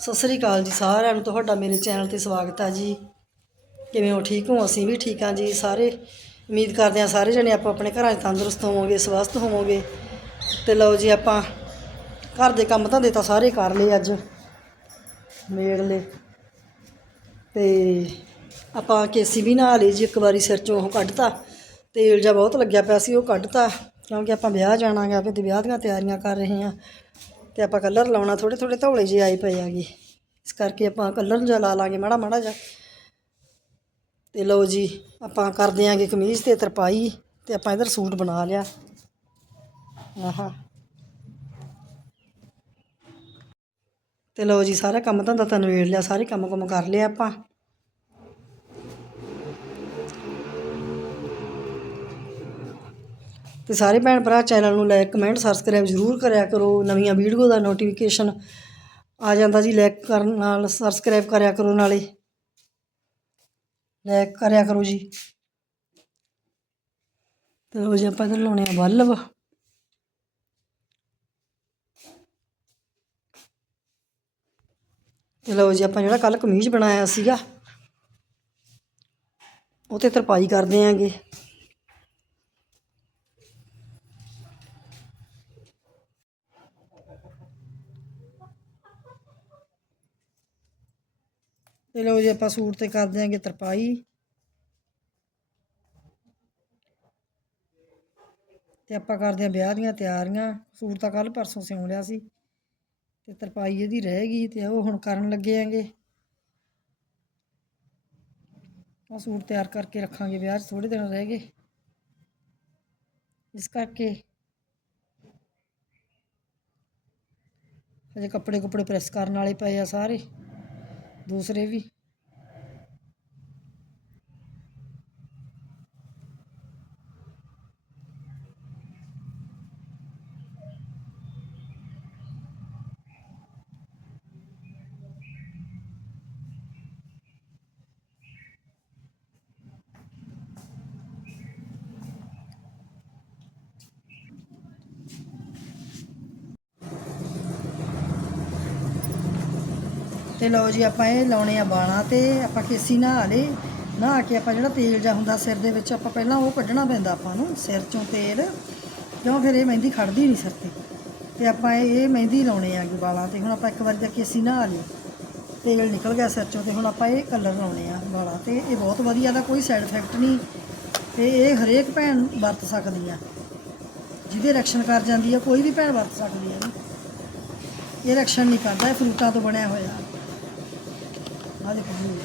ਸਤਿ ਸ੍ਰੀ ਅਕਾਲ ਜੀ ਸਾਰਿਆਂ ਨੂੰ, ਤੁਹਾਡਾ ਮੇਰੇ ਚੈਨਲ ਤੇ ਸਵਾਗਤ ਹੈ ਜੀ। ਕਿਵੇਂ ਹੋ? ਠੀਕ ਹੋ? ਅਸੀਂ ਵੀ ਠੀਕ ਹਾਂ ਜੀ ਸਾਰੇ। ਉਮੀਦ ਕਰਦੇ ਹਾਂ ਸਾਰੇ ਜਣੇ ਆਪਾਂ ਆਪਣੇ ਘਰਾਂ 'ਚ ਤੰਦਰੁਸਤ ਹੋਵੋਗੇ, ਸਵਸਥ ਹੋਵੋਗੇ। ਤੇ ਲਓ ਜੀ ਆਪਾਂ ਘਰ ਦੇ ਕੰਮ ਧੰਦੇ ਤਾਂ ਸਾਰੇ ਕਰ ਲਏ ਅੱਜ। ਮੇੜ ਲਏ। ਤੇ ਆਪਾਂ ਕੇਸੀ ਵੀ ਨਹਾ ਲਈ ਜੀ, ਇੱਕ ਵਾਰੀ ਸਿਰ ਚੋਂ ਉਹ ਕੱਢਤਾ। ਤੇਲ ਜਿਹਾ ਬਹੁਤ ਲੱਗਿਆ ਪਿਆ ਸੀ, ਉਹ ਕੱਢਤਾ। ਕਿਉਂਕਿ ਆਪਾਂ ਵਿਆਹ ਜਾਣਾ ਗਾ ਤੇ ਵਿਆਹ ਦੀਆਂ ਤਿਆਰੀਆਂ ਕਰ ਰਹੇ ਹਾਂ। ਤੇ ਆਪਾਂ ਕਲਰ ਲਾਉਣਾ ਥੋੜੇ ਥੋੜੇ ਧੌਲੇ ਜਿਹੇ ਆਏ ਪਏ ਆਗੇ ਇਸ ਕਰਕੇ ਆਪਾਂ ਕਲਰ ਜਿਹਾ ਲਾ ਲਾਂਗੇ, ਮਾੜਾ ਮਾੜਾ ਜਿਹਾ। ਤੇ ਲਓ ਜੀ, ਆਪਾਂ ਕਰਦੇ ਆਂਗੇ ਕਮੀਜ਼ ਤੇ ਤਰਪਾਈ ਤੇ ਆਪਾਂ ਇਧਰ ਸੂਟ ਬਣਾ ਲਿਆ। ਆਹਾ। ਤੇ ਲਓ ਜੀ, ਸਾਰਾ ਕੰਮ ਧੰਦਾ ਤਾਂ ਨਵੇੜ ਲਿਆ, ਸਾਰੇ ਕੰਮ ਕੁਮ ਕਰ ਲਿਆ ਆਪਾਂ। ਤੇ ਸਾਰੇ ਭੈਣ ਭਰਾ ਚੈਨਲ ਨੂੰ ਲਾਈਕ ਕਮੈਂਟ ਸਬਸਕ੍ਰਾਈਬ ਜ਼ਰੂਰ ਕਰਿਆ ਕਰੋ, ਨਵੀਆਂ ਵੀਡੀਓ ਦਾ ਨੋਟੀਫਿਕੇਸ਼ਨ ਆ ਜਾਂਦਾ ਜੀ ਲਾਈਕ ਕਰਨ ਨਾਲ ਸਬਸਕ੍ਰਾਈਬ ਕਰਿਆ ਕਰੋ ਨਾਲੇ। ਲਾਈਕ ਕਰਿਆ ਕਰੋ ਜੀ। ਤੇ ਲਓ ਜੀ, ਆਪਾਂ ਇਧਰ ਲਾਉਣੇ ਆ ਬਲਬ। ਤੇ ਲਓ ਜੀ, ਆਪਾਂ ਜਿਹੜਾ ਕੱਲ ਕਮੀਜ਼ ਬਣਾਇਆ ਸੀਗਾ, ਉਹ ਤੇ ਤਰਪਾਈ ਕਰਦੇ ਆਂਗੇ। ਤੇ ਲਓ ਜੀ ਆਪਾਂ ਸੂਟ ਤੇ ਕਰ ਦਿਆਂਗੇ ਤਰਪਾਈ। ਤੇ ਆਪਾਂ ਕਰਦੇ ਆਂ ਵਿਆਹ ਦੀਆਂ ਤਿਆਰੀਆਂ। ਸੂਟ ਤਾਂ ਕੱਲ ਪਰਸੋਂ ਸਿਉਂ ਲਿਆ ਸੀ। ਤੇ ਤਰਪਾਈ ਇਹਦੀ ਰਹਿ ਗਈ ਤੇ ਉਹ ਹੁਣ ਕਰਨ ਲੱਗੇ ਆਂਗੇ। ਆ ਸੂਟ ਤਿਆਰ ਕਰਕੇ ਰੱਖਾਂਗੇ, ਵਿਆਹ 'ਚ ਥੋੜੇ ਦਿਨ ਰਹਿ ਗਏ। ਇਸ ਕਰਕੇ ਅਜੇ ਕੱਪੜੇ ਕੁਪੜੇ ਪ੍ਰੈਸ ਕਰਨ ਵਾਲੇ ਪਏ ਆ ਸਾਰੇ। ਦੂਸਰੇ ਵੀ ਤੇ ਲਓ ਜੀ ਆਪਾਂ ਇਹ ਲਾਉਣੇ ਆ ਬਾਲਾਂ ਤੇ ਆਪਾਂ ਕੇਸੀ ਨਹਾ ਲੇ ਨਹਾ ਕੇ ਆਪਾਂ ਜਿਹੜਾ ਤੇਲ ਜਾਂ ਹੁੰਦਾ ਸਿਰ ਦੇ ਵਿੱਚ ਆਪਾਂ ਪਹਿਲਾਂ ਉਹ ਕੱਢਣਾ ਪੈਂਦਾ ਆਪਾਂ ਨੂੰ, ਸਿਰ ਚੋਂ ਤੇਲ। ਕਿਉਂ? ਫਿਰ ਇਹ ਮਹਿੰਦੀ ਖੜਦੀ ਨਹੀਂ ਸਿਰ ਤੇ। ਤੇ ਆਪਾਂ ਇਹ ਇਹ ਮਹਿੰਦੀ ਲਾਉਣੇ ਆ ਬਾਲਾਂ ਤੇ। ਹੁਣ ਆਪਾਂ ਇੱਕ ਵਾਰੀ ਤਾਂ ਕੇਸੀ ਨਹਾ ਲਈ। ਤੇਲ ਨਿਕਲ ਗਿਆ ਸਿਰ ਚੋਂ ਤੇ ਹੁਣ ਆਪਾਂ ਇਹ ਕਲਰ ਲਾਉਣੇ ਆ ਵਾਲਾਂ ਤੇ। ਇਹ ਬਹੁਤ ਵਧੀਆ ਦਾ ਕੋਈ ਸਾਈਡ ਇਫੈਕਟ ਨਹੀਂ। ਤੇ ਇਹ ਹਰੇਕ ਭੈਣ ਵਰਤ ਸਕਦੀ ਆ। ਜਿਹਦੇ ਰਕਸ਼ਨ ਕਰ ਜਾਂਦੀ ਆ, ਕੋਈ ਵੀ ਭੈਣ ਵਰਤ ਸਕਦੀ ਆ। ਇਹ ਰਕਸ਼ਨ ਨਹੀਂ ਕਰਦਾ, ਇਹ ਫਰੂਟਾਂ ਤੋਂ ਬਣਿਆ ਹੋਇਆ। ਆ ਦੇਖੋ ਫਰੂਟ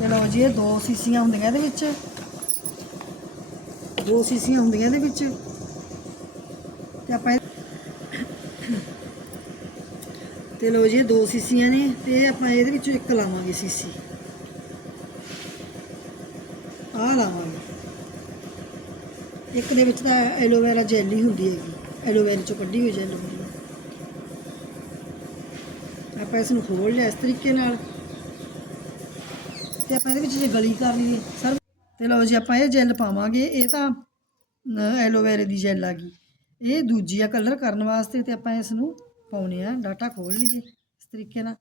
ਤੇ ਲਓ ਜੀ, ਇਹ ਦੋ ਸੀਸੀਆਂ ਹੁੰਦੀਆਂ ਇਹਦੇ ਵਿੱਚ। ਦੋ ਸੀਸੀਆਂ ਹੁੰਦੀਆਂ ਇਹਦੇ ਵਿੱਚ। ਤੇ ਆਪਾਂ ਇਹ- ਤੇ ਲਓ ਜੀ, ਇਹ ਦੋ ਸੀਸੀਆਂ ਨੇ ਤੇ ਆਪਾਂ ਇਹਦੇ ਵਿੱਚੋਂ ਇੱਕ ਲਾਵਾਂਗੇ ਸੀਸੀ। ਆਹ ਲਾਵਾਂਗੇ। ਇੱਕ ਦੇ ਵਿੱਚ ਤਾਂ ਐਲੋਵੇਰਾ ਜੈਲ ਹੀ ਹੁੰਦੀ ਹੈਗੀ। ਐਲੋਵੇਰਾ ਚੋਂ ਕੱਢੀ ਹੋਈ ਜੈਲ ਹੁੰਦੀ। ਆਪਾਂ ਇਸ ਨੂੰ ਖੋਲ ਲਿਆ ਇਸ ਤਰੀਕੇ ਨਾਲ। ਤੇ ਆਪਾਂ ਇਹਦੇ ਵਿੱਚ ਜੇ ਗਲੀ ਕਰ ਲਈਏ ਸਰ ਤੇ ਲਓ ਜੀ ਆਪਾਂ ਇਹ ਜੈਲ ਪਾਵਾਂਗੇ ਇਹ ਤਾਂ ਐਲੋਵੇਰਾ ਦੀ ਜੈਲ ਆ ਗਈ। ਇਹ ਦੂਜੀ ਆ ਕਲਰ ਕਰਨ ਵਾਸਤੇ ਤੇ ਆਪਾਂ ਇਸ ਨੂੰ ਪਾਉਣੇ ਆ ਡਾਟਾ ਖੋਲ ਲਈਏ ਇਸ ਤਰੀਕੇ ਨਾਲ।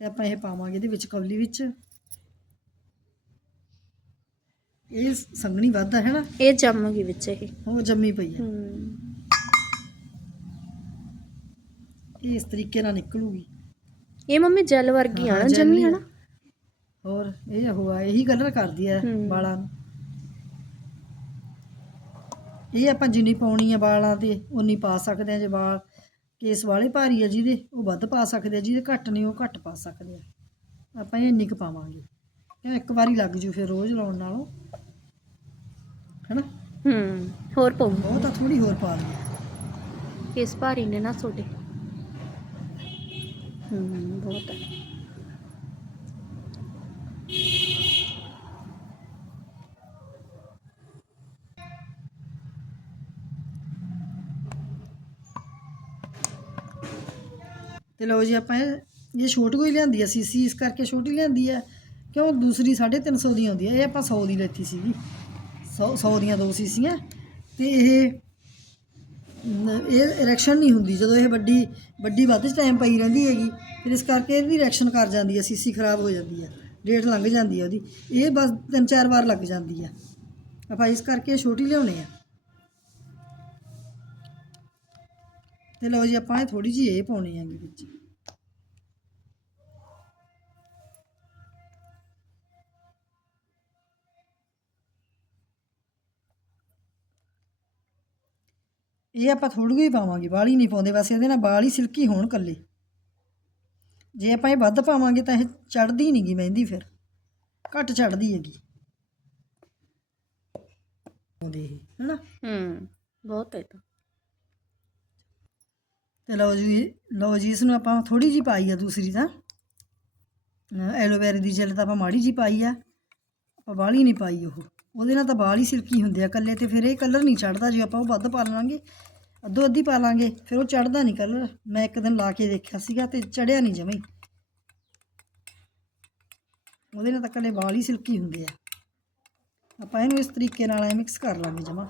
ਤੇ ਆਪਾਂ ਇਹ ਪਾਵਾਂਗੇ ਇਹਦੇ ਵਿੱਚ ਕਵਲੀ ਵਿੱਚ। ਇਹ ਸੰਘਣੀ ਵੱਧਦਾ ਹੈ ਨਾ? ਇਹ ਜੰਮ ਗਈ ਵਿੱਚ ਇਹ। ਉਹ ਜੰਮੀ ਪਈ ਹੈ ਹੂੰ। ਇਹ ਇਸ ਤਰੀਕੇ ਨਾਲ ਨਿਕਲੂਗੀ। ਇਹ ਮੰਮੀ ਜੈਲ ਵਰਗੀ ਆ ਨਾ ਜੰਮੀ ਆ। ਹਨਾ? ਹੋਰ ਇਹ ਹੋਆ ਇਹੀ ਕਲਰ ਕਰਦੀ ਹੂੰ। ਵਾਲਾਂ ਨੂੰ। ਇਹ ਆਪਾਂ ਜਿੰਨੀ ਪਾਉਣੀ ਆ ਵਾਲਾਂ ਤੇ ਉਨੀ ਪਾ ਸਕਦੇ ਆ ਜੇ ਵਾਲ। ਕੇਸ ਵਾਲੇ ਭਾਰੀ ਆ ਜਿਹਦੇ ਉਹ ਵੱਧ ਪਾ ਸਕਦੇ ਆ ਜਿਹਦੇ ਘੱਟ ਨਹੀਂ ਉਹ ਘੱਟ ਪਾ ਸਕਦੇ ਆ। ਆਪਾਂ ਇਹ ਇੰਨੀ ਕੁ ਪਾਵਾਂਗੇ। ਕਿਉਂ ਇੱਕ ਵਾਰੀ ਲੱਗ ਜੂ ਫਿਰ ਰੋਜ਼ ਲਾਉਣ ਨਾਲੋਂ। ਹੈਨਾ? ਹੂੰ ਹੋਰ ਪਾਉ ਉਹ ਤਾਂ ਥੋੜੀ ਹੋਰ ਪਾ ਲਈ ਇਸ ਭਾਰੀ ਨੇ ਨਾ ਛੋਟੇ ਹੂੰ, ਬਹੁਤ ਹੈ। ਤੇ ਲਓ ਜੀ, ਆਪਾਂ ਇਹ ਇਹ ਕੋਈ ਲਿਆਂਦੀ ਆ? ਸੀਸੀ, ਇਸ ਕਰਕੇ ਛੋਟੀ ਲਿਆਂਦੀ ਆ। ਕਿਉਂ? ਦੂਸਰੀ 350 ਦੀ ਆਉਂਦੀ ਆ ਇਹ ਆਪਾਂ 100 ਦੀ ਲੈਤੀ ਸੀਗੀ। 100 100 ਦੀਆਂ ਦੋ ਸੀਸੀਆਂ। ਤੇ ਇਹ ਇਹ ਰਿਐਕਸ਼ਨ ਨਹੀਂ ਹੁੰਦੀ। ਜਦੋਂ ਇਹ ਵੱਡੀ ਵੱਡੀ ਵੱਧ ਟਾਈਮ ਪਈ ਰਹਿੰਦੀ ਹੈਗੀ, ਫਿਰ ਇਸ ਕਰਕੇ ਇਹਦੀ ਰਿਐਕਸ਼ਨ ਕਰ ਜਾਂਦੀ ਹੈ ਸੀਸੀ ਖਰਾਬ ਹੋ ਜਾਂਦੀ ਹੈ ਡੇਟ ਲੰਘ ਜਾਂਦੀ ਹੈ ਉਹਦੀ। ਇਹ ਬਸ ਤਿੰਨ ਚਾਰ ਵਾਰ ਲੱਗ ਜਾਂਦੀ ਹੈ ਆਪਾਂ ਇਸ ਕਰਕੇ ਇਹ ਛੋਟੀ ਲਿਆਉਣੇ ਆ। ਤੇ ਲਓ ਜੀ, ਆਪਾਂ ਇਹ ਥੋੜੀ ਜਿਹੀ ਇਹ ਪਾਉਣੀ ਹੈਗੀ ਵਿੱਚ। ਇਹ ਆਪਾਂ ਥੋੜੀ ਜਿਹੀ ਪਾਵਾਂਗੇ ਬਾਲੀ ਨਹੀਂ ਪਾਉਂਦੇ ਵੈਸੇ ਇਹਦੇ ਨਾਲ ਬਾਲ ਹੀ ਸਿਲਕੀ ਹੋਣ ਕੱਲੇ ਜੇ ਆਪਾਂ ਇਹ ਵੱਧ ਪਾਵਾਂਗੇ ਤਾਂ ਇਹ ਚੜਦੀ ਨਹੀਂਗੀ ਮਹਿੰਦੀ ਫਿਰ ਘੱਟ ਚੜਦੀ ਹੈਗੀ। ਉਹਦੇ ਇਹ ਹੈਨਾ? ਹੂੰ ਬਹੁਤ ਹੈ ਤਾਂ। ਤੇ ਲਓ ਜੀ ਲਓ ਜੀ ਇਸ ਨੂੰ ਆਪਾਂ ਥੋੜੀ ਜੀ ਪਾਈ ਆ ਦੂਸਰੀ ਤਾਂ। ਐਲੋਵੇਰਾ ਦੀ ਜੈਲ ਤਾਂ ਆਪਾਂ ਮਾੜੀ ਜੀ ਪਾਈ ਆ ਆਪਾਂ ਬਾਹਲੀ ਨਹੀਂ ਪਾਈ ਉਹ। ਉਹਦੇ ਨਾਲ ਤਾਂ ਵਾਲ ਹੀ ਸਿਲਕੀ ਹੁੰਦੇ ਆ ਕੱਲੇ ਤੇ ਫਿਰ ਇਹ ਕਲਰ ਨਹੀਂ ਚੜਦਾ ਜੇ ਆਪਾਂ ਉਹ ਵੱਧ ਪਾ ਲਾਂਗੇ, ਅੱਧੋ ਅੱਧੀ ਪਾ ਲਾਂਗੇ, ਫਿਰ ਉਹ ਚੜਦਾ ਨਹੀਂ ਕਲਰ ਮੈਂ ਇੱਕ ਦਿਨ ਲਾ ਕੇ ਦੇਖਿਆ ਸੀਗਾ ਤੇ ਚੜਿਆ ਨਹੀਂ ਜਮਈ ਉਹਦੇ ਨਾਲ ਤਾਂ ਕੱਲੇ ਵਾਲ ਹੀ ਸਿਲਕੀ ਹੁੰਦੇ ਆ। ਆਪਾਂ ਇਹਨੂੰ ਇਸ ਤਰੀਕੇ ਨਾਲ ਐ ਮਿਕਸ ਕਰ ਲਾਂਗੇ ਜਮਾ।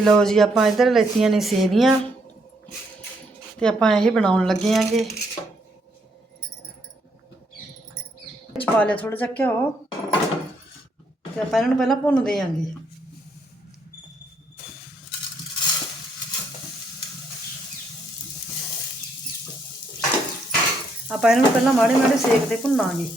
ਤੇ ਲਓ ਜੀ, ਆਪਾਂ ਇੱਧਰ ਲੈਤੀਆਂ ਨੇ ਸੇਵੀਆਂ ਤੇ ਆਪਾਂ ਇਹ ਬਣਾਉਣ ਲੱਗੇ ਆਂਗੇ। ਪਾ ਲਿਆ ਥੋੜਾ ਜਿਹਾ ਘਿਓ ਤੇ ਆਪਾਂ ਇਹਨਾਂ ਨੂੰ ਪਹਿਲਾਂ ਭੁੰਨਦੇ ਆਂਗੇ। ਆਪਾਂ ਇਹਨਾਂ ਨੂੰ ਪਹਿਲਾਂ ਮਾੜੇ ਮਾੜੇ ਸੇਕ ਤੇ ਭੁੰਨਾਂਗੇ।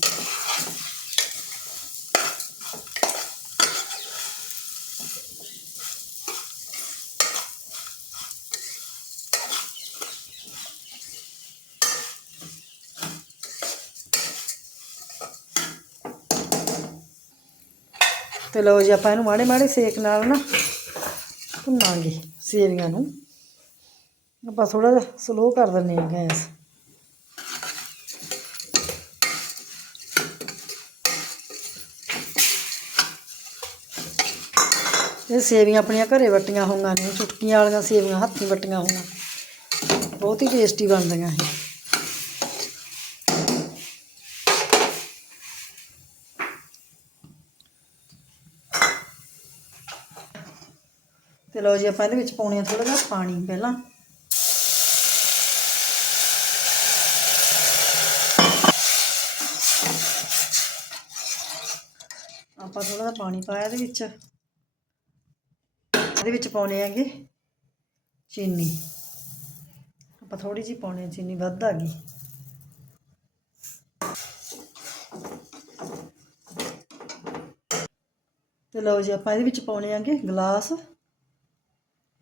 ਲਓ ਜੀ, ਆਪਾਂ ਇਹਨੂੰ ਮਾੜੇ ਮਾੜੇ ਸੇਕ ਨਾਲ ਨਾ ਭੁੰਨਾਂਗੇ ਸੇਵੀਆਂ ਨੂੰ। ਆਪਾਂ ਥੋੜਾ ਜਿਹਾ ਸਲੋ ਕਰ ਦਿੰਦੇ ਹਾਂ ਗੈਸ। ਇਹ ਸੇਵੀਆਂ ਆਪਣੀਆਂ ਘਰੇ ਵੱਟੀਆਂ ਹੋਈਆਂ ਨੇ, ਚੁਟਕੀਆਂ ਵਾਲੀਆਂ ਸੇਵੀਆਂ, ਹੱਥੀਂ ਵੱਟੀਆਂ ਹੋਈਆਂ। ਬਹੁਤ ਹੀ ਟੇਸਟੀ ਬਣਦੀਆਂ ਇਹ ਤੇ ਲਓ ਜੀ, ਆਪਾਂ ਇਹਦੇ ਵਿੱਚ ਪਾਉਣੇ ਆ ਥੋੜਾ ਜਿਹਾ ਪਾਣੀ ਪਹਿਲਾਂ। ਆਪਾਂ ਥੋੜਾ ਜਿਹਾ ਪਾਣੀ ਪਾਇਆ ਇਹਦੇ ਵਿੱਚ। ਇਹਦੇ ਵਿੱਚ ਪਾਉਣੇ ਹੈਗੇ ਚੀਨੀ। ਆਪਾਂ ਥੋੜੀ ਜਿਹੀ ਪਾਉਣੀ ਚੀਨੀ, ਵੱਧ ਆ ਗਈ। ਤੇ ਲਓ ਜੀ, ਆਪਾਂ ਇਹਦੇ ਵਿੱਚ ਪਾਉਣੇ ਆਗੇ ਗਲਾਸ।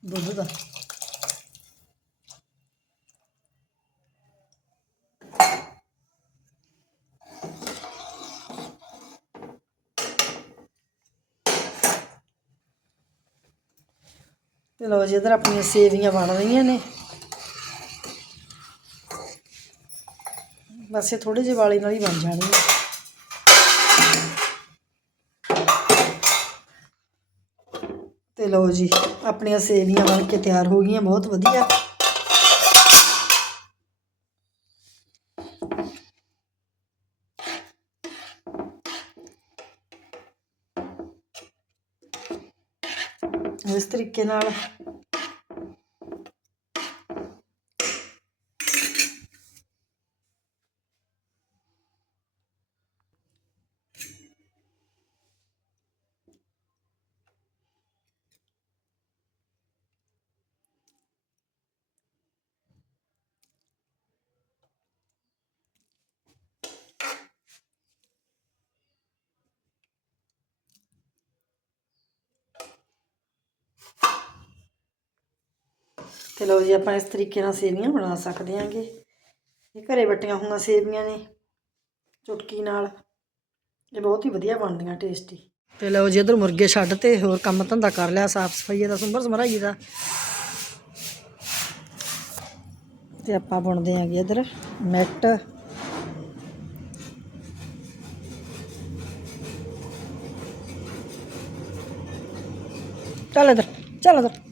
ਦੁੱਧ ਦਾ। ਤੇ ਲਓ ਜੀ, ਇਧਰ ਆਪਣੀਆਂ ਸੇਵੀਆਂ ਬਣ ਰਹੀਆਂ ਨੇ। ਬਸ ਇਹ ਥੋੜੇ ਜਿਹੇ ਵਾਲੀ ਨਾਲ ਹੀ ਬਣ ਜਾਣਗੀਆਂ। ਲਓ ਜੀ ਆਪਣੀਆਂ ਸੇਵੀਆਂ ਬਣ ਕੇ ਤਿਆਰ ਹੋ ਗਈਆਂ ਬਹੁਤ ਵਧੀਆ। ਇਸ ਤਰੀਕੇ ਨਾਲ ਚਲੋ ਜੀ ਆਪਾਂ ਇਸ ਤਰੀਕੇ ਨਾਲ ਸੇਵੀਆਂ ਬਣਾ ਸਕਦੇ ਹਾਂਗੇ ਇਹ ਘਰੇ ਵੱਟੀਆਂ ਹੋਈਆਂ ਸੇਵੀਆਂ ਨੇ, ਚੁਟਕੀ ਨਾਲ। ਇਹ ਬਹੁਤ ਹੀ ਵਧੀਆ ਬਣਦੀਆਂ ਟੇਸਟੀ ਤੇ ਲਓ ਜੀ ਇਧਰ ਮੁਰਗੇ ਛੱਡ ਤੇ ਹੋਰ ਕੰਮ ਧੰਦਾ ਕਰ ਲਿਆ, ਸਾਫ਼ ਸਫ਼ਾਈ ਦਾ ਸੁੰਬਰ ਸਮਰਾਈ ਦਾ ਤੇ ਆਪਾਂ ਬਣਦੇ ਆਂਗੇ ਇਧਰ ਮੈਟ। ਚੱਲ ਇਧਰ ਚੱਲ ਇਧਰ।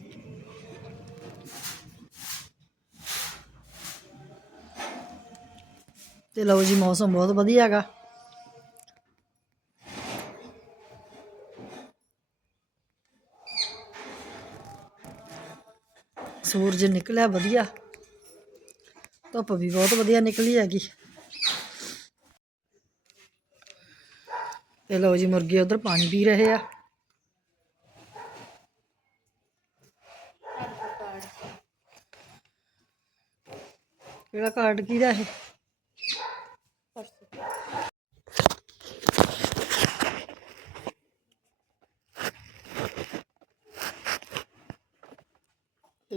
ਤੇ ਲਓ ਜੀ ਮੌਸਮ ਬਹੁਤ ਵਧੀਆ ਹੈਗਾ। ਸੂਰਜ ਨਿਕਲਿਆ ਵਧੀਆ। ਧੁੱਪ ਵੀ ਬਹੁਤ ਵਧੀਆ ਨਿਕਲੀ ਹੈਗੀ। ਤੇ ਲਓ ਜੀ ਮੁਰਗੇ ਉਧਰ ਪਾਣੀ ਪੀ ਰਹੇ ਆ। ਕਿਹੜਾ ਕਾਰਡ ਕਿਹਦਾ ਇਹ?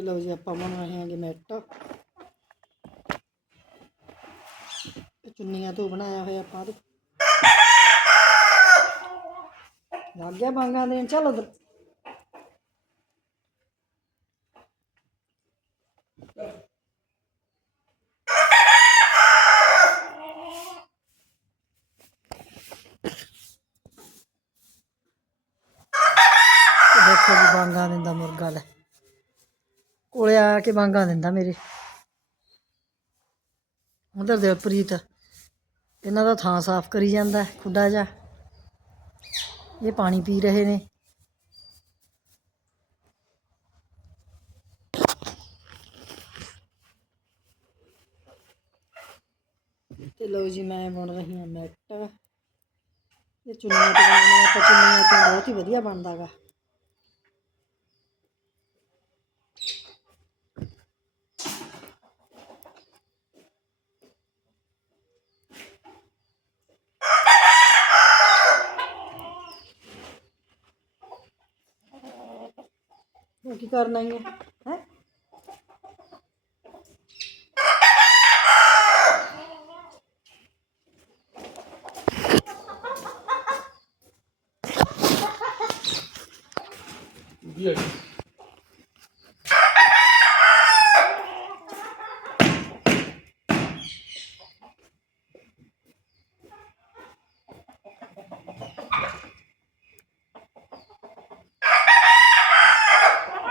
ਤੇ ਲਓ ਜੀ, ਆਪਾਂ ਬਣ ਰਹੇ ਹਾਂਗੇ ਮੈਟ ਚੁੰਨੀਆਂ ਤੋਂ ਬਣਾਇਆ ਹੋਇਆ ਆਪਾਂ ਤੇ ਲੱਗ ਗਿਆ ਬਾਂਗਾ ਦੇਣ ਚੱਲ ਉਧਰ ਤੇ ਦੇਖੋ ਜੀ ਬਾਂਗਾ ਦਿੰਦਾ ਮੁਰਗਾ ਲੈ ਕੋਲੇ ਆ ਕੇ ਬਾਂਗਾ ਦਿੰਦਾ ਮੇਰੇ। ਉਧਰ ਦਿਲਪ੍ਰੀਤ ਇਹਨਾਂ ਦਾ ਥਾਂ ਸਾਫ਼ ਕਰੀ ਜਾਂਦਾ ਖੁੱਡਾ ਜਾ ਇਹ ਪਾਣੀ ਪੀ ਰਹੇ ਨੇ। ਤੇ ਲਓ ਜੀ, ਮੈਂ ਬਣ ਰਹੀ ਹਾਂ ਮੈਟ। ਇਹ ਚੁੰਨੀਆਂ ਤੋਂ ਬਣਾਉਣਾ ਆਪਾਂ ਚੁੰਨੀਆਂ ਤੋਂ ਬਹੁਤ ਹੀ ਵਧੀਆ ਬਣਦਾ ਕੀ ਕਰਨਾ ਹੀ ਹੈ ਹੈ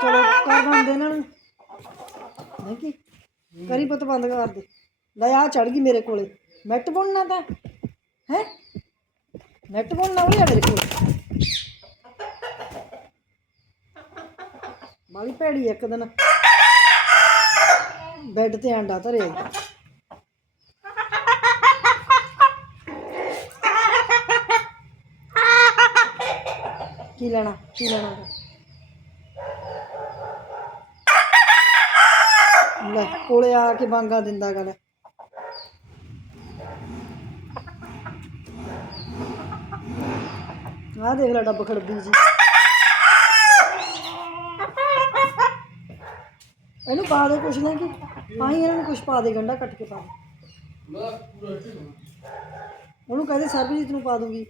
ਚਲੋ ਕਰ ਬੰਦ ਇਹਨਾਂ ਨੂੰ ਨਹੀਂ ਕੀ ਕਰੀ ਪੁੱਤ ਬੰਦ ਕਰ ਦੇ। ਲੈ ਆ ਚੜ ਗਈ ਮੇਰੇ ਕੋਲੇ। ਮੈਟ ਬੁਣਨਾ ਤਾਂ। ਹੈ? ਮੈਟ ਬੁਣਨਾ ਹੋਇਆ ਮੇਰੇ ਕੋਲ। ਬਾਲੀ ਭੈੜੀ ਇੱਕ ਦਿਨ। ਬੈੱਡ ਤੇ ਆਂਡਾ ਧਰਿਆ ਕੀ ਲੈਣਾ? ਕੀ ਲੈਣਾ ਲੈ ਕੋਲੇ ਆ ਕੇ ਬਾਂਗਾ ਦਿੰਦਾ ਗੱਲ। ਆਹ ਦੇਖ ਲੈ ਡੱਬ ਖੜਬੀ ਜੀ। ਇਹਨੂੰ ਪਾ ਦੇ ਕੁਛ ਨਾ ਕਿ ਪਾਈ ਇਹਨਾਂ ਨੂੰ ਕੁਛ ਪਾ ਦੇ ਗੰਡਾ ਕੱਟ ਕੇ ਪਾ ਦੇ। ਉਹਨੂੰ ਕਹਦੇ ਸਰਬਜੀਤ ਨੂੰ ਪਾ ਦੂੰਗੀ।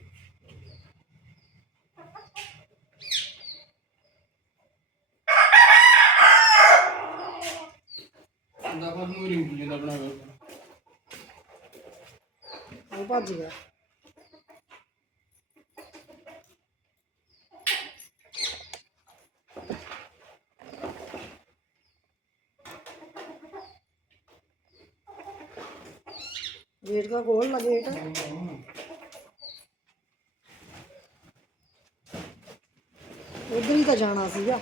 ਉਹ ਭੱਜ ਗਿਆ गेट का खोल ना गेट उधर ही तो जाना सीगा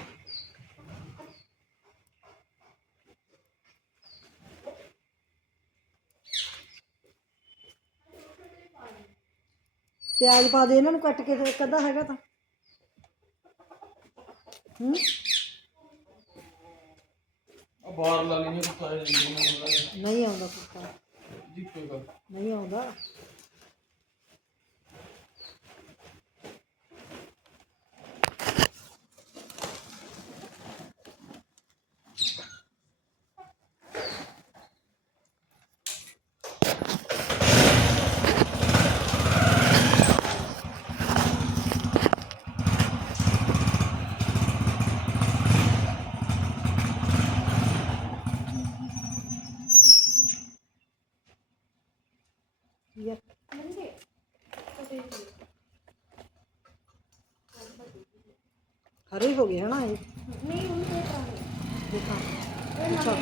ਪਿਆਜ਼ ਪਾ ਦੇ ਇਹਨਾਂ ਨੂੰ ਕੱਟ ਕੇ ਤੇ ਅੱਧਾ ਹੈਗਾ ਤਾਂ। ਹੂੰ? ਆ ਬਾਹਰ ਲਾ ਲਈ ਨੇ ਪਾਇਆ ਜੀ ਨਹੀਂ ਆਉਂਦਾ ਕੁੱਤਾ। ਜੀ ਕੋਈ ਗੱਲ। ਨਹੀਂ ਆਉਂਦਾ ਠੀਕ ਹੈ ਹਰੇ ਹੋ ਗਏ ਹਨਾ ਇਹ? ਨਹੀਂ ਹੁਣ ਤੇ ਦੇਖਾਂ ਅੱਛਾ।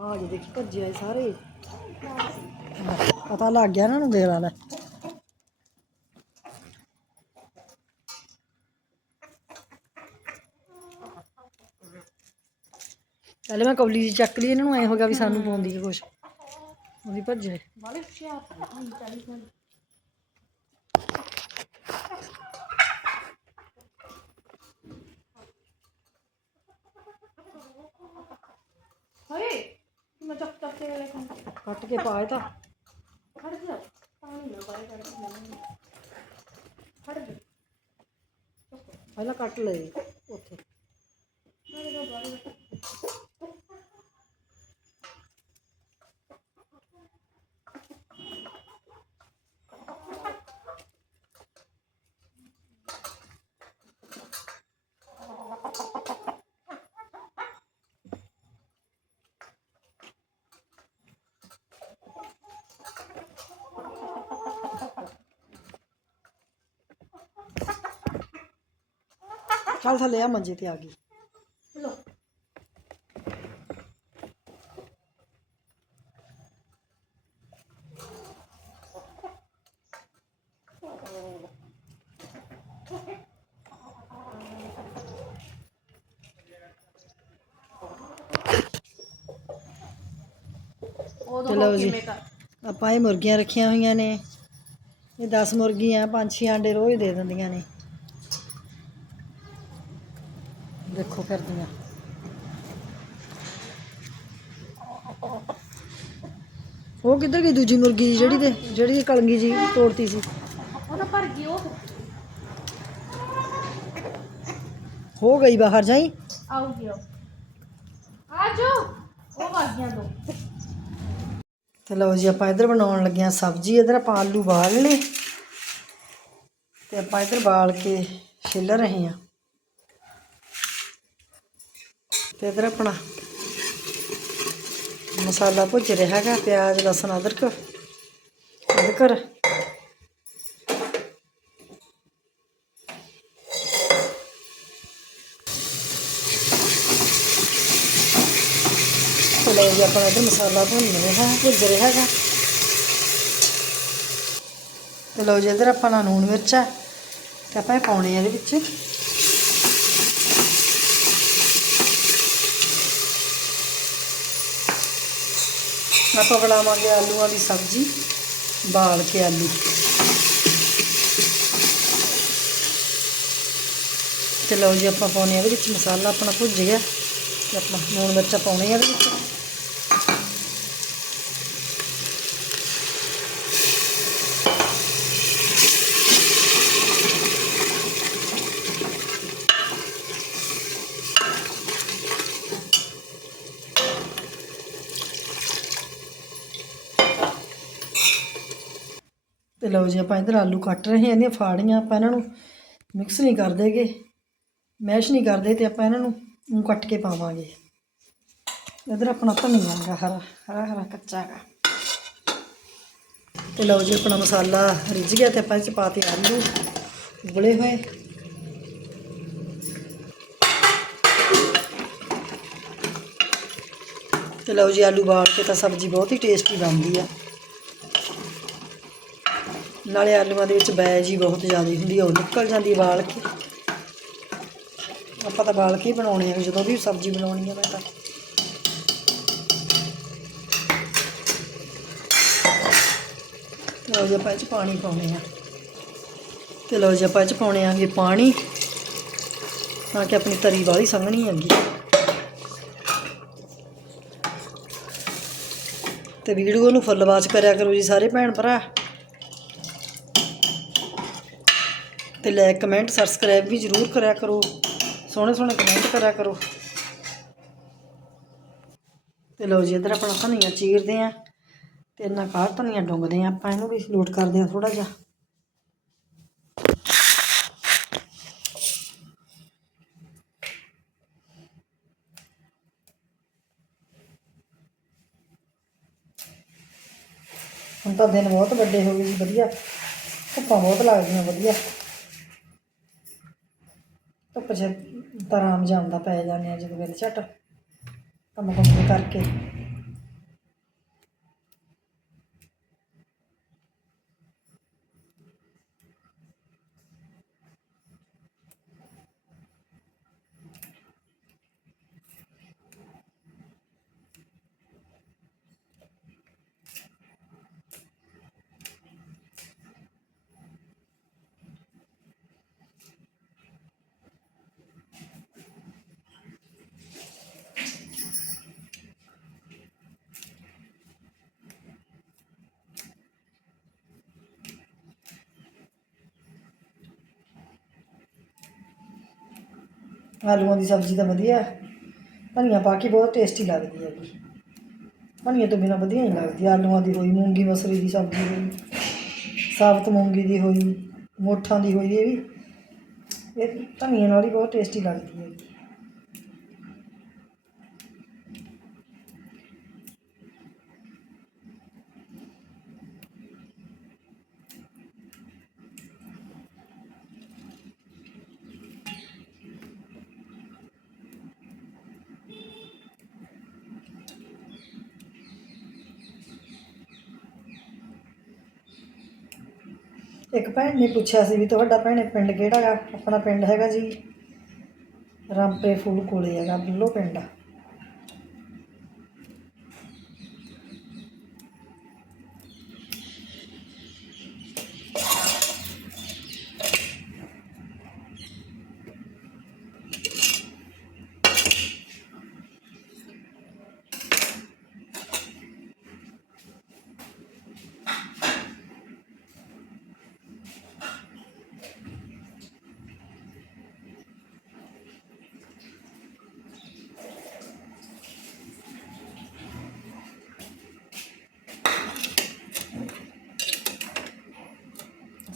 ਆ ਜੇ ਦੇਖੀ ਭੱਜੇ ਆਏ ਸਾਰੇ। ਪਤਾ ਲੱਗ ਗਿਆ ਨਾ ਨੂੰ ਦੇਖ ਲੈ ਪਹਿਲੇ ਮੈਂ ਕੌਲੀ ਜੀ ਚੱਕ ਲਈ ਇਹਨਾਂ ਨੂੰ ਐ ਹੋ ਗਿਆ ਵੀ ਸਾਨੂੰ ਪਾਉਂਦੀ ਹੈ ਕੁਛ। ਉਹਦੀ ਭੱਜੇ। ਬਾਲੇ ਹੁਸ਼ਿਆਰ ਹਾਂ ਚਾਲੀ ਸਾਲ ਹਾਏ ਮੈਂ ਚੱਕ ਚੱਕ ਕੇ ਲੈ ਕੇ ਕੱਟ ਕੇ ਪਾਏ ਤਾਂ। ਖੜ ਜਾ ਪਾਣੀ ਨਾ ਬਾਰੇ ਕੱਢ ਕੇ ਮੈਨੂੰ ਖੜ ਜਾ। ਪਹਿਲਾਂ ਕੱਟ ਲਏ ਉੱਥੇ। ਮੇਰੇ ਕੋਲ ਬਾਰੇ ਚੱਲ ਥੱਲੇ ਆ ਮੰਜੇ ਤੇ ਆ ਗਈ। ਲੋ ਚਲੋ ਜੀ। ਆਪਾਂ ਇਹ ਮੁਰਗੀਆਂ ਰੱਖੀਆਂ ਹੋਈਆਂ ਨੇ। ਇਹ 10 ਮੁਰਗੀਆਂ ਪੰਜ ਛੇ ਆਂਡੇ ਰੋਜ਼ ਦੇ ਦਿੰਦੀਆਂ ਨੇ। ਦੇਖੋ ਕਰਦੀਆਂ ਉਹ ਕਿੱਧਰ ਗਈ ਦੂਜੀ ਮੁਰਗੀ ਜੀ ਜਿਹੜੀ ਤੇ ਜਿਹੜੀ ਕਲੰਗੀ ਜੀ ਤੋੜਤੀ ਸੀ ਉਹ ਤਾਂ ਭਰ ਗਈ ਉਹ ਹੋ ਗਈ ਬਾਹਰ ਜਾਈ ਆਉਗੀ ਉਹ ਆ ਜੋ ਉਹ ਵਾਗੀਆਂ ਦੋ ਤੇ ਲਓ ਜੀ ਆਪਾਂ ਇੱਧਰ ਬਣਾਉਣ ਲੱਗੇ ਆ ਸਬਜ਼ੀ ਇੱਧਰ ਆਪਾਂ ਆਲੂ ਬਾਲ ਲਏ ਤੇ ਆਪਾਂ ਇੱਧਰ ਬਾਲ ਕੇ ਛਿੱਲ ਰਹੇ ਆ ਤੇ ਇੱਧਰ ਆਪਣਾ ਮਸਾਲਾ ਭੁੱਜ ਰਿਹਾ ਹੈਗਾ, ਪਿਆਜ਼, ਲਸਣ, ਅਦਰਕ। ਅਦਰਕ ਲਓ ਜੀ, ਆਪਣਾ ਇੱਧਰ ਮਸਾਲਾ ਭੁੰਨ ਰਿਹਾ ਭੁੱਜ ਰਿਹਾ ਹੈਗਾ। ਤੇ ਲਓ ਜੀ, ਇੱਧਰ ਆਪਾਂ ਨਾ ਲੂਣ ਮਿਰਚ ਹੈ, ਤੇ ਆਪਾਂ ਇਹ ਪਾਉਣੇ ਆ ਇਹਦੇ ਵਿੱਚ। ਆਪਾਂ ਬਣਾਵਾਂਗੇ ਆਲੂਆਂ ਦੀ ਸਬਜ਼ੀ, ਬਾਲ ਕੇ ਆਲੂ। ਤੇ ਲਓ ਜੀ, ਆਪਾਂ ਪਾਉਣੇ ਆ ਇਹਦੇ ਵਿੱਚ ਮਸਾਲਾ, ਆਪਣਾ ਭੁੱਜ ਗਿਆ। ਤੇ ਆਪਾਂ ਲੂਣ ਮਿਰਚਾਂ ਪਾਉਣੇ ਆ ਇਹਦੇ ਵਿੱਚ। ਲਓ ਜੀ, ਆਪਾਂ ਇਧਰ ਆਲੂ ਕੱਟ ਰਹੇ ਹਾਂ, ਇਹਦੀਆਂ ਫਾੜੀਆਂ ਆਪਾਂ ਇਹਨਾਂ ਨੂੰ ਮਿਕਸ ਨਹੀਂ ਕਰਦੇਗੇ ਮੈਸ਼ ਨਹੀਂ ਕਰਦੇ ਤੇ ਆਪਾਂ ਇਹਨਾਂ ਨੂੰ ਕੱਟ ਕੇ ਪਾਵਾਂਗੇ। ਇਧਰ ਆਪਣਾ ਧਨੀਆ ਹੈਗਾ, ਹਰਾ ਹਰਾ ਹਰਾ ਕੱਚਾ ਹੈਗਾ। ਤੇ ਲਓ ਜੀ, ਆਪਣਾ ਮਸਾਲਾ ਰਿੱਝ ਗਿਆ ਤੇ ਆਪਾਂ ਇਹ ਚ ਪਾਤੇ ਆਲੂ ਉਬਲੇ ਹੋਏ। ਤੇ ਲਓ ਜੀ, ਆਲੂ ਬਾਲ ਕੇ ਤਾਂ ਸਬਜ਼ੀ ਬਹੁਤ ਹੀ ਟੇਸਟੀ ਬਣਦੀ ਆ। ਨਾਲੇ ਆਲੂਆਂ ਦੇ ਵਿੱਚ ਬੈਜ ਹੀ ਬਹੁਤ ਜ਼ਿਆਦਾ ਹੁੰਦੀ ਆ, ਉਹ ਨਿਕਲ ਜਾਂਦੀ ਆ ਬਾਲ ਕੇ। ਆਪਾਂ ਤਾਂ ਬਾਲ ਕੇ ਬਣਾਉਣੇ ਆ ਜਦੋਂ ਵੀ ਸਬਜ਼ੀ ਬਣਾਉਣੀ ਆ ਮੈਂ ਤਾਂ। ਲਓ ਜੀ, ਆਪਾਂ ਇਹ 'ਚ ਪਾਣੀ ਪਾਉਣੇ ਆ। ਤੇ ਲਓ ਜੀ, ਆਪਾਂ ਇਹ 'ਚ ਪਾਉਣੇ ਆਂਗੇ ਪਾਣੀ, ਤਾਂ ਕਿ ਆਪਣੀ ਤਰੀ ਵਾਲੀ ਸੰਘਣੀ ਹੈਗੀ। ਤੇ ਵੀਡੀਓ ਨੂੰ ਫੁੱਲ ਵਾਚ ਕਰਿਆ ਕਰੋ ਜੀ ਸਾਰੇ ਭੈਣ ਭਰਾ। ਤੇ ਲਾਈਕ ਕਮੈਂਟ ਸਬਸਕ੍ਰਾਈਬ ਵੀ ਜ਼ਰੂਰ ਕਰਿਆ ਕਰੋ। ਸੋਹਣੇ ਸੋਹਣੇ ਕਮੈਂਟ ਕਰਿਆ ਕਰੋ। ਤੇ ਲਓ ਜੀ, ਇੱਧਰ ਆਪਣਾ ਧਨੀਆ ਚੀਰਦੇ ਆ। ਤੇ ਇਹਨਾਂ ਕਾਹ ਧਨੀਆ ਡੁੰਗਦੇ ਆ ਆਪਾਂ, ਇਹਨੂੰ ਵੀ ਲੋਟ ਕਰਦੇ ਆ ਥੋੜਾ ਜਿਹਾ। ਹੁਣ ਤਾਂ ਦਿਨ ਬਹੁਤ ਵੱਡੇ ਹੋ ਗਏ ਜੀ, ਵਧੀਆ। ਧੁੱਪਾਂ ਬਹੁਤ ਲੱਗਦੀਆਂ, ਵਧੀਆ। ਧੁੱਪ 'ਚ ਤਾਂ ਆਰਾਮ ਜਾਂਦਾ ਪੈ ਜਾਂਦੇ ਆ ਜਦੋਂ ਵੇਲੇ ਝੱਟ। ਕੰਮ ਕੰਮ ਕਰਕੇ। ਆਲੂਆਂ ਦੀ ਸਬਜ਼ੀ ਤਾਂ ਵਧੀਆ। ਧਨੀਆ ਪਾ ਕੇ ਬਹੁਤ ਟੇਸਟੀ ਲੱਗਦੀ ਹੈਗੀ ਧਨੀਆ ਤੋਂ ਬਿਨਾ ਵਧੀਆ ਨਹੀਂ ਲੱਗਦੀ। ਆਲੂਆਂ ਦੀ ਹੋਈ, ਮੂੰਗੀ ਮਸਰੀ ਦੀ ਸਬਜ਼ੀ ਹੋਈ, ਸਾਬਤ ਮੂੰਗੀ ਦੀ ਹੋਈ, ਮੋਠਾਂ ਦੀ ਹੋਈ ਇਹ ਵੀ। ਇਹ ਧਨੀਏ ਨਾਲ ਹੀ ਬਹੁਤ ਟੇਸਟੀ ਲੱਗਦੀ ਹੈਗੀ ਇੱਕ ਭੈਣ ਨੇ ਪੁੱਛਿਆ ਸੀ ਵੀ ਤੁਹਾਡਾ ਭੈਣੇ ਪਿੰਡ ਕਿਹੜਾ ਆ? ਆਪਣਾ ਪਿੰਡ ਹੈਗਾ ਜੀ। ਰਾਮਪੇ ਫੂਲ ਕੋਲੇ ਹੈਗਾ ਬਿੱਲੋ ਪਿੰਡ ਆ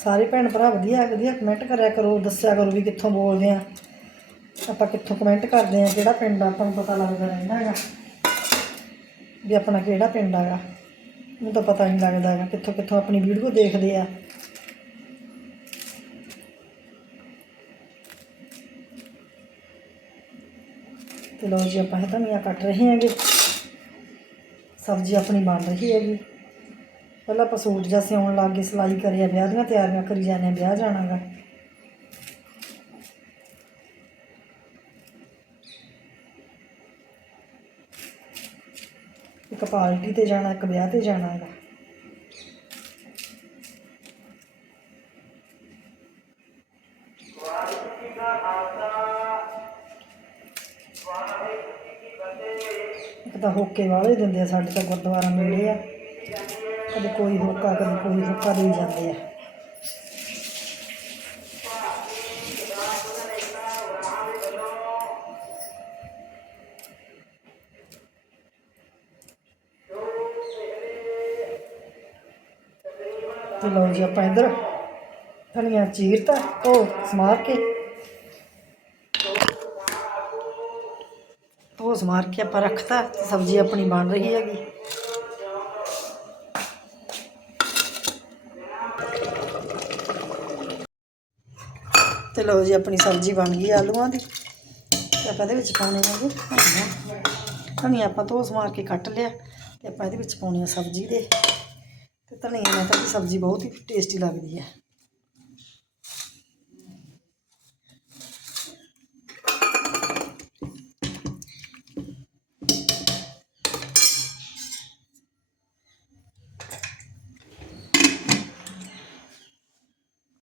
ਸਾਰੇ ਭੈਣ ਭਰਾ ਵਧੀਆ ਵਧੀਆ ਕਮੈਂਟ ਕਰਿਆ ਕਰੋ, ਦੱਸਿਆ ਕਰੋ ਵੀ ਕਿੱਥੋਂ ਬੋਲਦੇ ਆ। ਆਪਾਂ ਕਿੱਥੋਂ ਕਮੈਂਟ ਕਰਦੇ ਆ, ਕਿਹੜਾ ਪਿੰਡ ਆ ਆਪਾਂ ਨੂੰ ਪਤਾ ਲੱਗਦਾ ਰਹਿੰਦਾ ਹੈਗਾ। ਵੀ ਆਪਣਾ ਕਿਹੜਾ ਪਿੰਡ ਹੈਗਾ। ਮੈਨੂੰ ਤਾਂ ਪਤਾ ਨਹੀਂ ਲੱਗਦਾ ਹੈਗਾ, ਕਿੱਥੋਂ ਕਿੱਥੋਂ ਆਪਣੀ ਵੀਡੀਓ ਦੇਖਦੇ ਆ। ਤੇ ਲੋ ਜੀ, ਆਪਾਂ ਇਹ ਧਨੀਆ ਕੱਟ ਰਹੇ ਹੈਗੇ। ਸਬਜ਼ੀ ਆਪਣੀ ਬਣ ਰਹੀ ਹੈਗੀ। ਪਹਿਲਾਂ ਆਪਾਂ ਸੂਟ ਜਿਹਾ ਸਿਉਣ ਲੱਗ ਗਏ, ਸਿਲਾਈ ਕਰਿਆ ਵਿਆਹ ਦੀਆਂ ਤਿਆਰੀਆਂ ਕਰੀ ਜਾਂਦੇ ਹਾਂ ਵਿਆਹ ਜਾਣਾਗਾ। ਇੱਕ ਪਾਰਟੀ ਤੇ ਜਾਣਾ, ਇੱਕ ਵਿਆਹ ਤੇ ਜਾਣਾ ਹੈਗਾ। ਇੱਕ ਤਾਂ ਹੋਕੇ ਵਾਲੇ ਦਿੰਦੇ ਆ ਸਾਡੇ ਤਾਂ ਗੁਰਦੁਆਰਾ ਨੇੜੇ ਆ। ਕਦੇ ਕੋਈ ਹੋਕਾ, ਕਦੇ ਕੋਈ ਹੋਕਾ ਦੇ ਜਾਂਦੇ ਆ। ਤੇ ਲਓ ਜੀ ਆਪਾਂ ਇੱਧਰ ਧਨੀਆ ਚੀਰਤਾ, ਉਹ ਸਮਾਰ ਕੇ। ਉਹ ਸਮਾਰ ਕੇ ਆਪਾਂ ਰੱਖਤਾ ਸਬਜ਼ੀ ਆਪਣੀ ਬਣ ਰਹੀ ਹੈਗੀ। ਤੇ ਲਓ ਜੀ, ਆਪਣੀ ਸਬਜ਼ੀ ਬਣ ਗਈ ਆਲੂਆਂ ਦੀ। ਤੇ ਆਪਾਂ ਇਹਦੇ ਵਿੱਚ ਪਾਉਣੇ ਹੈਗੇ ਧਨੀਆ। ਧਨੀਆ ਆਪਾਂ ਧੋ ਸਮਾਰ ਕੇ ਕੱਟ ਲਿਆ ਤੇ ਆਪਾਂ ਇਹਦੇ ਵਿੱਚ ਪਾਉਣੀ ਆ ਸਬਜ਼ੀ ਦੇ। ਤੇ ਧਨੀਆ ਨਾਲ ਤਾਂ ਸਬਜ਼ੀ ਬਹੁਤ ਹੀ ਟੇਸਟੀ ਲੱਗਦੀ ਹੈ।